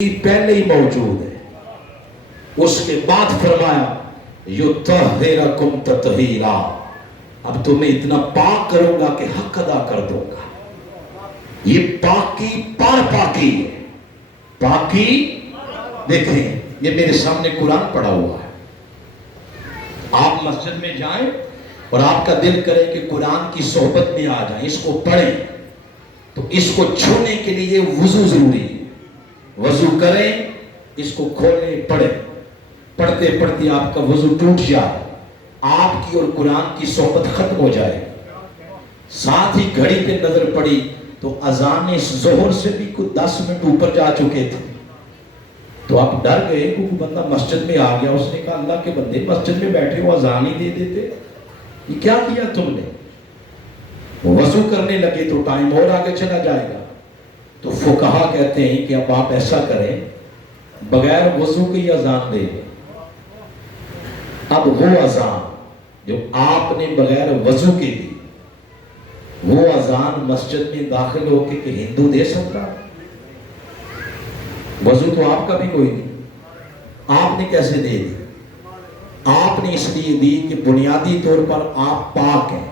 پہلے ہی موجود ہے. اس کے بعد فرمایا یطہرکم تطہیرا، اب تمہیں اتنا پاک کروں گا کہ حق ادا کر دوں گا. یہ پاکی پار پاکی ہے. پاکی دیکھیں، یہ میرے سامنے قرآن پڑھا ہوا ہے. آپ مسجد میں جائیں اور آپ کا دل کرے کہ قرآن کی صحبت میں آ جائیں، اس کو پڑھیں، تو اس کو چھونے کے لیے وضو ضروری ہے. وضو کریں، اس کو کھولیں، پڑھیں. پڑھتے پڑھتے آپ کا وضو ٹوٹ جائے، آپ کی اور قرآن کی صحبت ختم ہو جائے. ساتھ ہی گھڑی پہ نظر پڑی تو اذان ظہر سے بھی کچھ 10 منٹ اوپر جا چکے تھے. تو آپ ڈر گئے، کوئی بندہ مسجد میں آ گیا، اس نے کہا اللہ کے بندے مسجد میں بیٹھے ہو اذان ہی دے دیتے، یہ کیا کیا تم نے؟ وضو کرنے لگے تو ٹائم اور آگے چلا جائے گا. تو فقہا کہتے ہیں کہ اب آپ ایسا کریں، بغیر وضو کے ہی اذان دیں. اب وہ اذان جو آپ نے بغیر وضو کے دی، وہ اذان مسجد میں داخل ہو کے کہ ہندو دے سکتا؟ وضو تو آپ کا بھی کوئی نہیں، آپ نے کیسے دے دی؟ آپ نے اس لیے دی کہ بنیادی طور پر آپ پاک ہیں.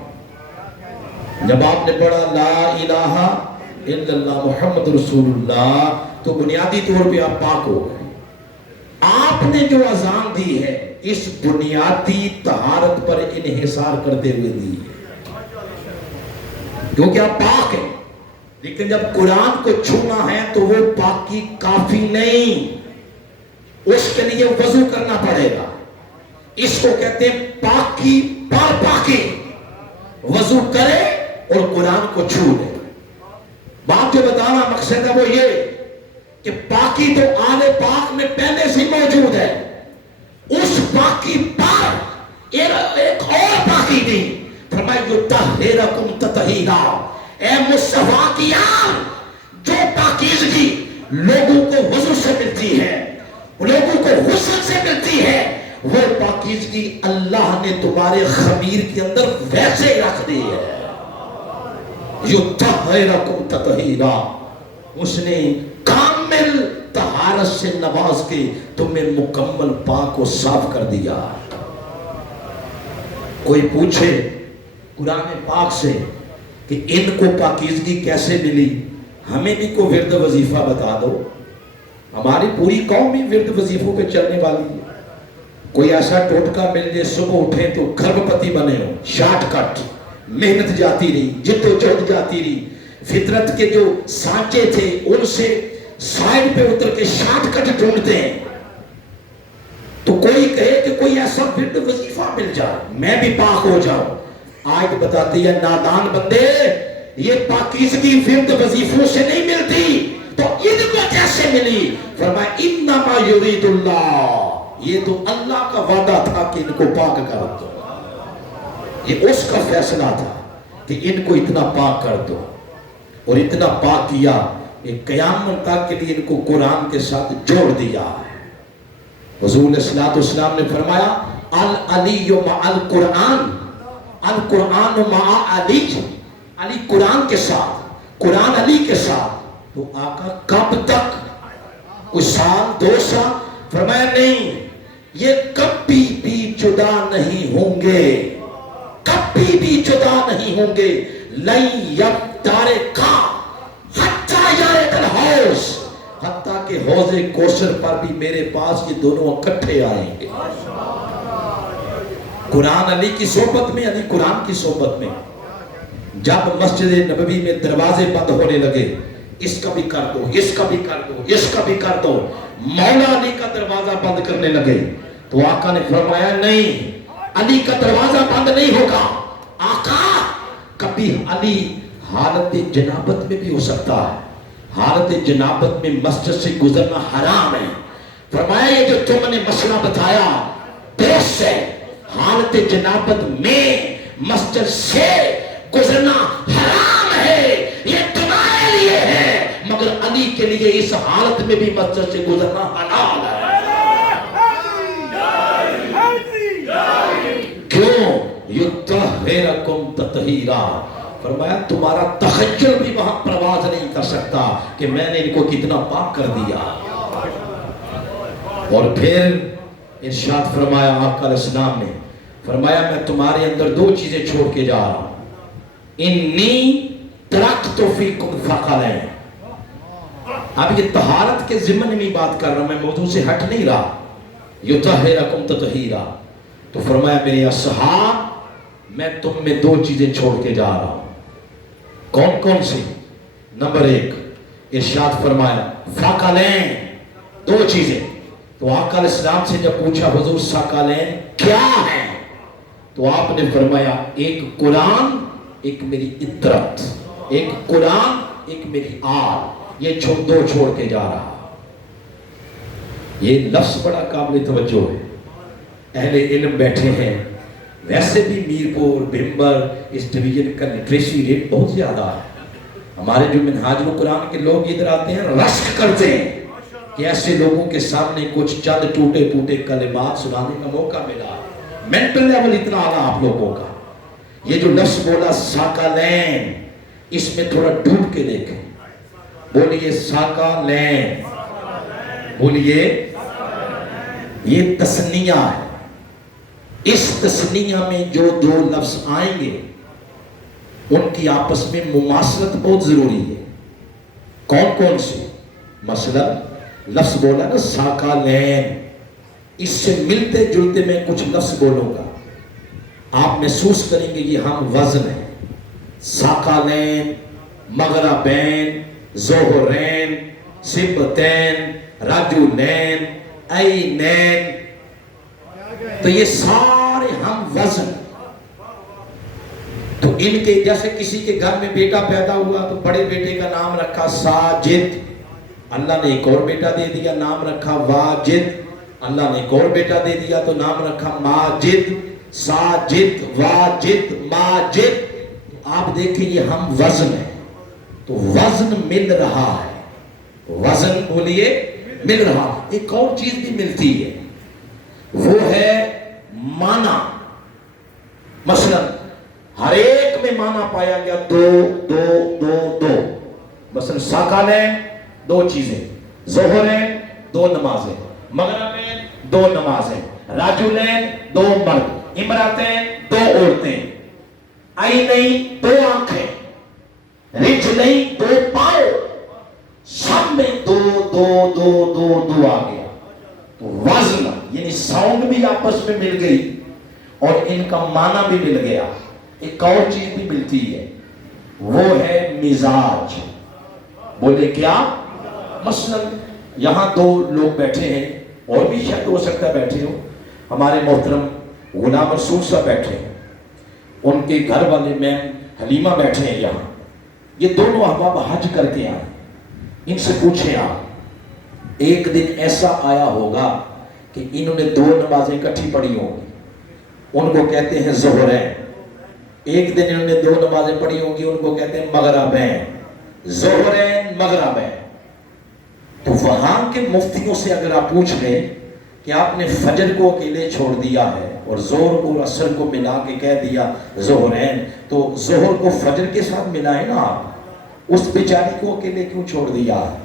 جب آپ نے پڑھا لا الہ الا اللہ محمد رسول اللہ، تو بنیادی طور پہ آپ پاک ہو گئے. آپ نے جو اذان دی ہے اس بنیادی طہارت پر انحصار کرتے ہوئے دی ہے، کیونکہ آپ پاک ہیں. لیکن جب قرآن کو چھونا ہے تو وہ پاکی کافی نہیں، اس کے لیے وضو کرنا پڑے گا. اس کو کہتے ہیں پاکی پار پاکی. وضو کرے اور قرآن کو چھو لے. بات جو بتانا مقصد ہے وہ یہ کہ پاکی تو آل پاک میں پہلے سے موجود ہے. اس پاکی پر ایک اور پاکی دی. فرمایا یطہرکم تطہیرا، اے مصطفیٰ کی آن جو پاکیزگی لوگوں کو وضو سے ملتی ہے، لوگوں کو غسل سے ملتی ہے، وہ پاکیزگی اللہ نے تمہارے خمیر کے اندر ویسے رکھ دی ہے. یطہرکم تطہیرا، اس نے کامل طہارت سے نواز کے تمہیں مکمل پاک و صاف کر دیا. کوئی پوچھے قرآن پاک سے کہ ان کو پاکیزگی کیسے ملی، ہمیں بھی کوئی ورد وظیفہ بتا دو. ہماری پوری قوم بھی ورد وظیفوں پہ چلنے والی ہے. کوئی ایسا ٹوٹکا مل جائے صبح اٹھیں تو کھربپتی بنے ہو، شارٹ کٹ، محنت جاتی رہی، جدوجہد جاتی رہی، فطرت کے جو سانچے تھے ان سے سائڈ پہ اتر کے شارٹ کٹ ڈھونڈتے ہیں. تو کوئی کہے کہ کوئی ایسا ورد وظیفہ مل جائے میں بھی پاک ہو جاؤں. آیت بتاتی ہے نادان بندے، یہ پاکیزگی ورد وظیفوں سے نہیں ملتی، تو ان کو کیسے ملی؟ فرمایا انما یرید اللہ، یہ تو اللہ کا وعدہ تھا کہ ان کو پاک کر دو. یہ اس کا فیصلہ تھا کہ ان کو اتنا پاک کر دو، اور اتنا پاک کیا کہ قیامت تک کے لیے ان کو قرآن کے ساتھ جوڑ دیا ہے. حضور صلی اللہ علیہ وسلم نے فرمایا العلی مع القرآن، القرآن مع علی، علی قرآن کے ساتھ، قرآن علی کے ساتھ. تو آقا کب تک؟ کوئی سال 2 سال؟ فرمایا نہیں، یہ کبھی بھی جدا نہیں ہوں گے، کبھی بھی جدا نہیں ہوں گے. لن یفترقا حتی یرد الحوض، حتیٰ کہ حوض کوثر پر بھی میرے پاس یہ دونوں اکٹھے آئیں گے. قرآن علی کی صحبت میں، علی قرآن کی صحبت میں. جب مسجد نبوی میں دروازے بند ہونے لگے، اس کا بھی کر دو، اس کا بھی کر دو، اس کا بھی کر دو، مولا علی کا دروازہ بند کرنے لگے، تو آقا نے فرمایا نہیں، علی کا دروازہ بند نہیں ہوگا. آقا کبھی علی حالت جنابت میں بھی ہو سکتا ہے، حالت جنابت میں مسجد سے گزرنا حرام ہے. فرمایا یہ جو تم نے مسئلہ بتایا درست ہے، حالت جنابت میں مسجد سے گزرنا حرام ہے، یہ تمہارے لیے ہے، مگر علی کے لیے اس حالت میں بھی مسجد سے گزرنا حلال ہے. کیوں؟ یطہرکم تطہیرا. فرمایا تمہارا تخیل بھی وہاں پرواز نہیں کر سکتا کہ میں نے ان کو کتنا پاک کر دیا. اور پھر ارشاد فرمایا آقا علیہ السلام نے فرمایا میں تمہارے اندر دو چیزیں چھوڑ کے جا رہا ہوں. انی ترکت فیکم ثقلین. اب یہ طہارت کے ضمن میں بات کر رہا ہوں, میں موضوع سے ہٹ نہیں رہا. یطہرکم تطہیرا. تو فرمایا میرے اصحاب میں تم میں دو چیزیں چھوڑ کے جا رہا ہوں. کون کون سی؟ نمبر ایک ارشاد فرمایا ثقلین, دو چیزیں. تو آقا علیہ السلام سے جب پوچھا حضور ثقلین کیا ہے, تو آپ نے فرمایا ایک قرآن, ایک میری عطرت. ایک قرآن, ایک میری آل. یہ دو چھوڑ کے جا رہا. یہ لفظ بڑا قابل توجہ ہے. اہل علم بیٹھے ہیں. ویسے بھی میرپور بھمبر اس ڈویژن کا لٹریسی ریٹ بہت زیادہ ہے. ہمارے جو منہاج القرآن کے لوگ ادھر آتے ہیں رشک کرتے ہیں کہ ایسے لوگوں کے سامنے کچھ چند ٹوٹے پوٹے کلمات سنانے کا موقع ملا. مینٹل لیول اتنا اعلیٰ آپ لوگوں کا. یہ جو لفظ بولا ثقلین, اس میں تھوڑا ڈوب کے دیکھیں. بولیے ثقلین, بولیے. یہ تثنیہ ہے. اس تثنیہ میں جو دو لفظ آئیں گے ان کی آپس میں مماثلت بہت ضروری ہے. کون کون سی؟ مثلا لفظ بولا نا ثقلین, اس سے ملتے جلتے میں کچھ لفظ بولوں گا, آپ محسوس کریں گے یہ ہم وزن ہے. ثقلین, مغربین, ظہرین, سبتین, رجلین, عینین. تو یہ سارے ہم وزن. تو ان کے جیسے کسی کے گھر میں بیٹا پیدا ہوا تو بڑے بیٹے کا نام رکھا ساجد, اللہ نے ایک اور بیٹا دے دیا نام رکھا واجد. اللہ نے ایک اور بیٹا دے دیا تو نام رکھا ماجد. ساجد, واجد, ماجد. آپ دیکھیں یہ ہم وزن ہے. تو وزن مل رہا ہے. وزن بولیے مل رہا. ایک اور چیز بھی ملتی ہے, وہ ہے معنی. مثلا ہر ایک میں معنی پایا گیا دو دو دو دو. مثلا ثقلین دو چیزیں, ظہرین دو نمازیں, مغربین دو نمازیں, رجلین دو مرد, امراتین دو عورتیں, عینین دو آنکھیں, رجلین دو پاؤں. سب میں دو دو دو دو دو آ گیا. تو وزن یعنی ساؤنڈ بھی آپس میں مل گئی اور ان کا معنی بھی مل گیا. ایک اور چیز بھی ملتی ہے, وہ ہے مزاج. بولے کیا؟ مثلا یہاں دو لوگ بیٹھے ہیں, اور بھی شاید ہو سکتا ہے بیٹھے ہو. ہمارے محترم غلام رسول صاحب بیٹھے ہیں, ان کے گھر والے میم حلیمہ بیٹھے ہیں یہاں. یہ دونوں احباب حج کر کے آئے. ان سے پوچھیں آپ, ایک دن ایسا آیا ہوگا کہ انہوں نے دو نمازیں اکٹھی پڑھی ہوں گی, ان کو کہتے ہیں ظہرین. ایک دن انہوں نے دو نمازیں پڑھی ہوں گی, ان کو کہتے ہیں مغربین. ظہرین, مغربین. تو وہاں کے مفتیوں سے اگر آپ پوچھ لیں کہ آپ نے فجر کو اکیلے چھوڑ دیا ہے اور ظہر کو عصر کو ملا کے کہہ دیا ظہرین, تو ظہر کو فجر کے ساتھ ملائیں نا آپ, اس بیچاری کو اکیلے کیوں چھوڑ دیا ہے؟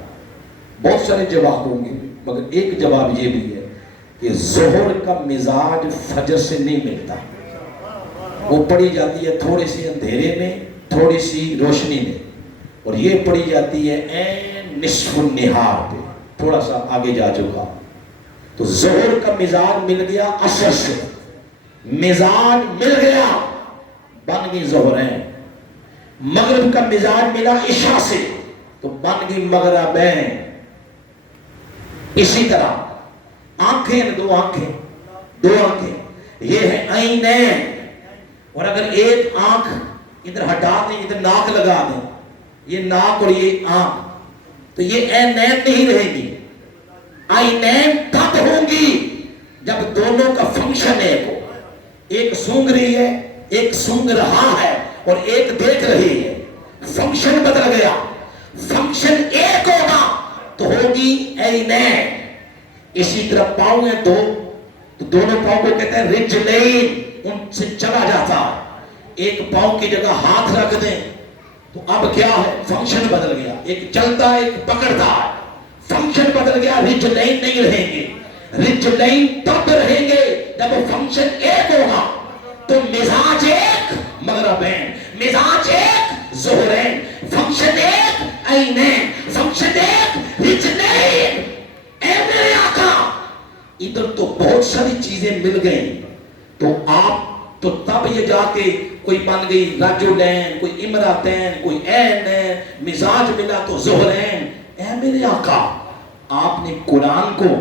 بہت سارے جواب ہوں گے, مگر ایک جواب یہ بھی ہے کہ ظہر کا مزاج فجر سے نہیں ملتا. وہ پڑھی جاتی ہے تھوڑے سے اندھیرے میں, تھوڑی سی روشنی میں, اور یہ پڑھی جاتی ہے این نصف النہار پہ, تھوڑا سا آگے جا چکا. تو ظہر کا مزاج مل گیا عصر سے, مزاج مل گیا بن گئی ظہرین. مغرب کا مزاج ملا عشاء سے تو بن گئی مغربین. اسی طرح آنکھیں, دو آنکھیں, دو آنکھیں, یہ ہے عینین. اور اگر ایک آنکھ ادھر ہٹا دیں, ادھر ناک لگا دیں, یہ ناک اور یہ آنکھ, تو یہ عینین نہیں رہے گی. عینین تب ہوں گی جب دونوں کا فنکشن ایک ہو. ایک سونگ رہی ہے, ایک سونگ رہا ہے, اور ایک دیکھ رہی ہے. فنکشن بدل گیا. فنکشن ایک ہوگا تو ہوگی عینین. اسی طرح پاؤں ہیں دو, تو دونوں پاؤں کو کہتے ہیں رجلین. ان سے چلا جاتا ہے. ایک پاؤں کی جگہ ہاتھ رکھ دیں تو اب کیا ہے, فنکشن بدل گیا. ایک چلتا ہے, ایک پکڑتا ہے, فنکشن بدل گیا. رجلین نہیں رہیں گے. رجلین تب رہیں گے جب فنکشن ایک ہوگا. تو مزاج ایک مغربین، مزاج ایک ظہرین، فنکشن ایک عینین، فنکشن ایک رجلین. اے میرے آقا ادھر تو بہت ساری چیزیں مل گئیں، تو آپ تو تب یہ جا کے کوئی بن گئی رجلین، کوئی امراتین، کوئی عینین، مزاج ملا تو ظہرین. اے میرے آقا آپ نے قرآن کو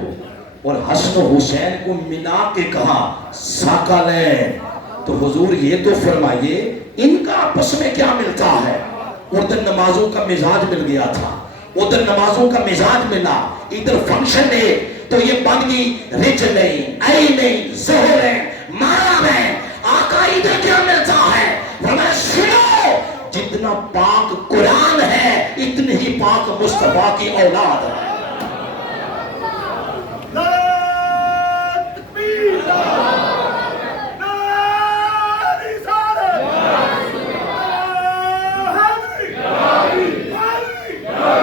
اور حسن و حسین کو ملا کے کہا ثقلین. تو حضور یہ تو فرمائیے ان کا آپس میں کیا ملتا ہے؟ ادھر نمازوں کا مزاج مل گیا تھا، ادھر نمازوں کا مزاج ملا، ادھر فنکشن ہے، تو یہ بن گئی رجلین، عینین، ظہرین، مرامین. آقا ادھر کیا ملتا ہے؟ فرمایا سنو، جتنا پاک قرآن ہے اتنی ہی پاک مصطفیٰ کی اولاد ہے.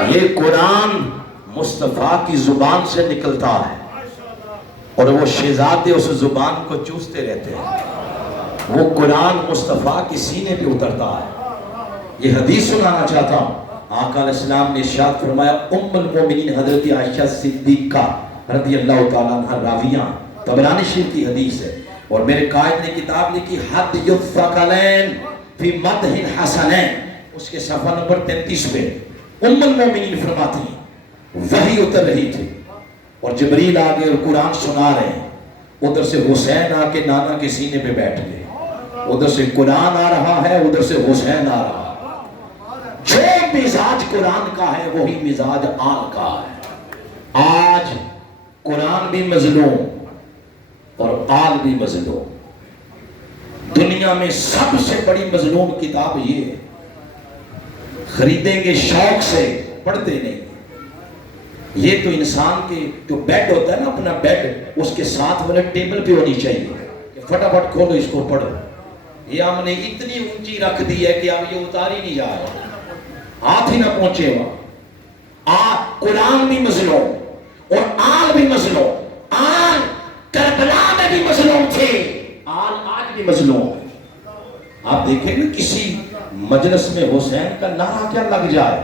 یہ قرآن مصطفیٰ کی زبان سے نکلتا ہے اور وہ شہزادے اس زبان کو چوستے رہتے ہیں. وہ قرآن مصطفیٰ کی سینے پہ اترتا ہے. یہ حدیث سنانا چاہتا ہوں. آقا علیہ السلام نے ارشاد فرمایا ام المومنین حضرت عائشہ صدیقہ رضی اللہ تعالیٰ عنہ راویہ، طبرانی شریف کی حدیث ہے، اور میرے قائد نے کتاب لکھی حدی الثقلین فی مدح الحسنین، اس کے صفحہ نمبر 33 پہ ام المومنین فرماتی ہیں وحی اتر رہی تھی اور جبریل آگے اور قرآن سنا رہے ہیں. ادھر سے حسین آ کے نانا کے سینے پہ بیٹھ گئے، ادھر سے قرآن آ رہا ہے، ادھر سے حسین آ رہا ہے. جو مزاج قرآن کا ہے وہی مزاج آل کا ہے. آج قرآن بھی مظلوم اور آل بھی مظلوم. دنیا میں سب سے بڑی مظلوم کتاب یہ ہے، خریدیں گے شوق سے، پڑھتے نہیں. یہ تو انسان کے جو بیڈ ہوتا ہے نا، اپنا بیڈ، اس کے ساتھ والا ٹیبل پہ ہونی چاہیے کہ فٹافٹ کھولو اس کو پڑھو. یہ ہم نے اتنی اونچی رکھ دی ہے کہ اب یہ اتار ہی نہیں جا رہا، ہاتھ ہی نہ پہنچے وہاں. قرآن بھی مظلوم اور آل بھی مظلوم. آل کربلا میں بھی مظلوم تھے، آل آج بھی مظلوم. آپ دیکھیں نا کسی مجلس میں حسین کا نعرہ کیا لگ جائے،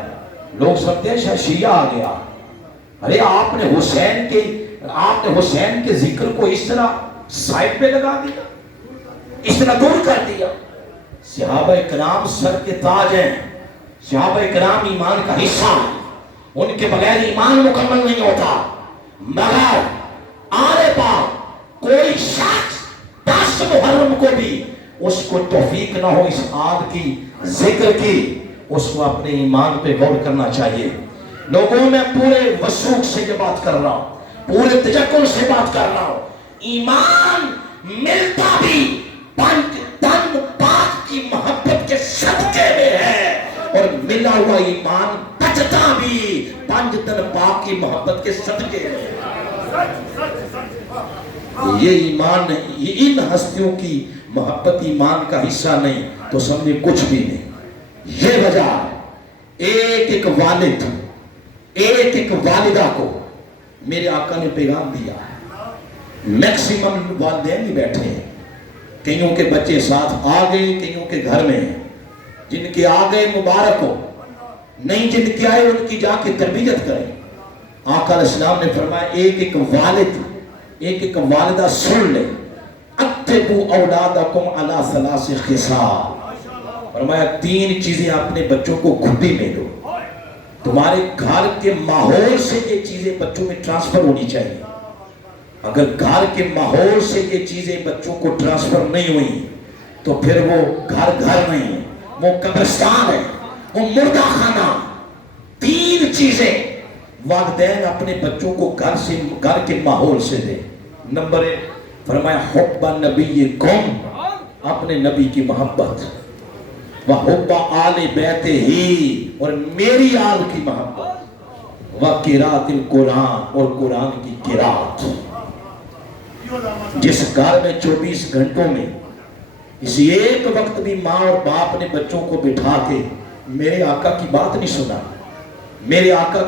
لوگ سمجھتے ہیں شاید شیعہ آ گیا. ارے آپ نے حسین کے ذکر کو اس طرح سائڈ پہ لگا دیا، اس طرح دور کر دیا. صحابہ کرام سر کے تاج ہیں، صحابہ کرام ایمان کا حصہ ہیں، ان کے بغیر ایمان مکمل نہیں ہوتا. مگر آل پاک کوئی شخص 10 محرم کو بھی اس کو توفیق نہ ہو اس آل کی ذکر کی، اس کو اپنے ایمان پہ غور کرنا چاہیے. لوگوں میں پورے وثوق سے یہ بات کر رہا ہوں، پورے تجکل سے بات کر رہا ہوں. ایمان ملتا بھی پنج تن پاک کی محبت کے صدقے میں ہے، اور ملا ہوا ایمان بچتا بھی پنج تن پاک کی محبت کے صدقے میں. یہ ایمان نہیں، یہ ان ہستیوں کی محبت ایمان کا حصہ نہیں تو سمجھے کچھ بھی نہیں. یہ وجہ ایک ایک والد، ایک ایک والدہ کو میرے آقا نے پیغام دیا ہے. میکسیمم والدین بھی بیٹھے ہیں، کئیوں کے بچے ساتھ آ گئے، کئیوں کے گھر میں ہیں. جن کے آ گئے مبارک ہو، نہیں جن کے آئے ان کی جا کے تربیت کریں. آقا علیہ السلام نے فرمایا ایک ایک والد، ایک ایک والدہ سن لے، اتبوا اولادکم علی ثلاث خصال. فرمایا 3 چیزیں اپنے بچوں کو گھٹی میں دو. تمہارے گھر کے ماحول سے یہ چیزیں بچوں میں ٹرانسفر ہونی چاہیے. اگر گھر کے ماحول سے یہ چیزیں بچوں کو ٹرانسفر نہیں ہوئی تو پھر وہ گھر نہیں ہے، وہ قبرستان ہے، وہ مردہ خانہ. 3 چیزیں والدین اپنے بچوں کو گھر کے ماحول سے دے. نمبر 1 فرمایا حب نبی قوم، اپنے نبی کی محبت، وحب آل بیت ہی، اور میری آل کی محبت، وقراءت القرآن، اور قرآن کی قرات. جس گھر میں 24 گھنٹوں میں کسی ایک وقت بھی ماں اور باپ نے بچوں کو بٹھا کے میرے آقا کی بات نہیں سنا، میرے آقا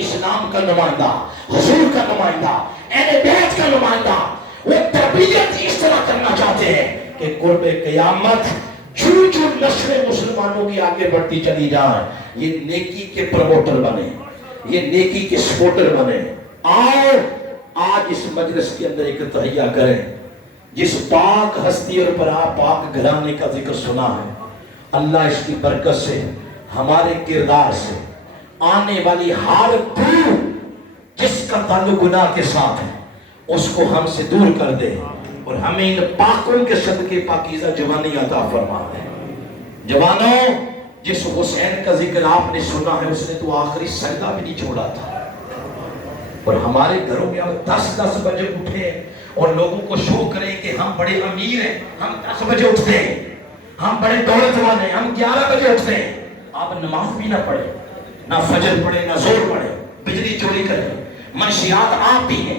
اسلام کا نمائندہ، حضور کا نمائندہ، اہل بیت کا نمائندہ، وہ تربیت اس طرح کرنا چاہتے ہیں کہ قرب قیامت جو جو نسلیں مسلمانوں کی آگے بڑھتی چلی جائیں، یہ نیکی کے پروموٹر بنے، یہ نیکی کے سپورٹر بنے۔ آؤ آج اس مجلس کے اندر ایک تہیہ کریں، جس پاک ہستی اور پاک گھرانے کا ذکر سنا ہے، اللہ اس کی برکت سے، ہمارے کردار سے، آنے والی ہر دور جس کا تعلق گناہ کے ساتھ ہے اس کو ہم سے دور کر دے، اور ہمیں ان پاکوں کے صدقے پاکیزہ جوانی عطا فرما دے۔ جوانوں، جس حسین کا ذکر آپ نے سنا ہے، اس نے تو آخری سجدہ بھی نہیں چھوڑا تھا، اور ہمارے گھروں میں ہم 10 بجے اٹھے اور لوگوں کو شو کریں کہ ہم بڑے امیر ہیں، ہم 10 بجے اٹھتے ہیں، ہم بڑے دولت والے ہیں، ہم 11 بجے اٹھتے ہیں۔ آپ نماز بھی نہ پڑھیں، نہ فجر پڑھیں، نہ زور پڑھیں، بجلی چوری کریں، منشیات آپ بھی ہیں،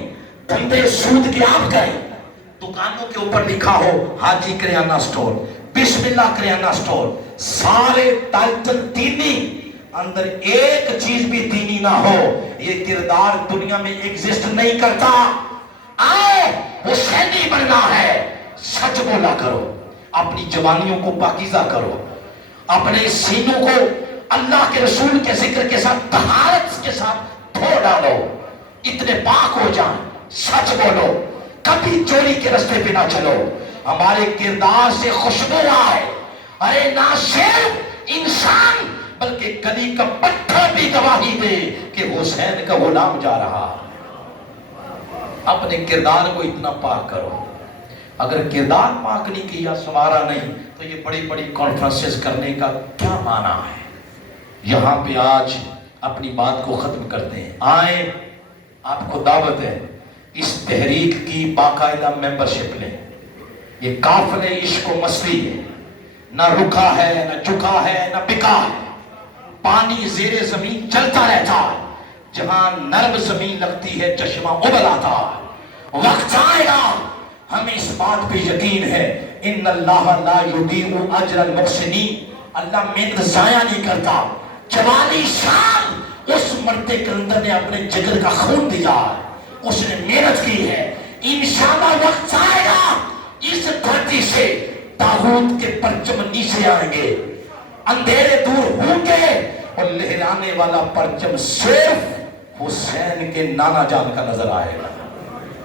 دھندے سود کے آپ کریں، دکانوں کے اوپر لکھا ہو حاجی کریانہ سٹور، بسم اللہ کریانہ سٹور، سارے ٹائٹل دینی، اندر ایک چیز بھی دینی نہ ہو، یہ کردار دنیا میں ایگزسٹ نہیں کرتا۔ آؤ حسینی بننا ہے، سچ بولا کرو، اپنی جوانیوں کو پاکیزہ کرو، اپنے سینوں کو اللہ کے رسول کے ذکر کے ساتھ، طہارت کے ساتھ دھو ڈالو، اتنے پاک ہو جائیں، سچ بولو، کبھی چوری کے رستے پہ نہ چلو، ہمارے کردار سے خوشبو آئے۔ ارے نہ صرف انسان بلکہ گلی کا پتھر بھی گواہی دے کہ حسین کا غلام جا رہا۔ اپنے کردار کو اتنا پاک کرو، اگر کردار پاک نہیں کیا، سنوارا نہیں، تو یہ بڑی بڑی کانفرنسز کرنے کا کیا معنی ہے؟ یہاں پہ آج اپنی بات کو ختم کرتے ہیں۔ آئیں، آپ کو دعوت ہے، اس تحریک کی باقاعدہ ممبرشپ لیں۔ یہ قافلے عشق و مستی ہے، نہ رکا ہے، نہ جھکا ہے، نہ بکا ہے، پانی زیر زمین چلتا رہتا ہے، جہاں نرم زمین لگتی ہے چشمہ ابل آتا ہے۔ وقت آئے گا، ہمیں اس بات پہ یقین ہے، ان اللہ لا یضیع اجر المحسنین، اللہ محنت ضائع نہیں کرتا۔ جوانی سال اس مرتے کلندر نے اپنے جگر کا خون دیا ہے، اس نے محنت کی ہے، انشاءاللہ وقت آئے گا، اس دھرتی سے طاغوت کے پرچم نیچے آئیں گے، اندھیرے دور ہوں گے، اور لہرانے والا پرچم صرف حسین کے نانا جان کا نظر آئے گا۔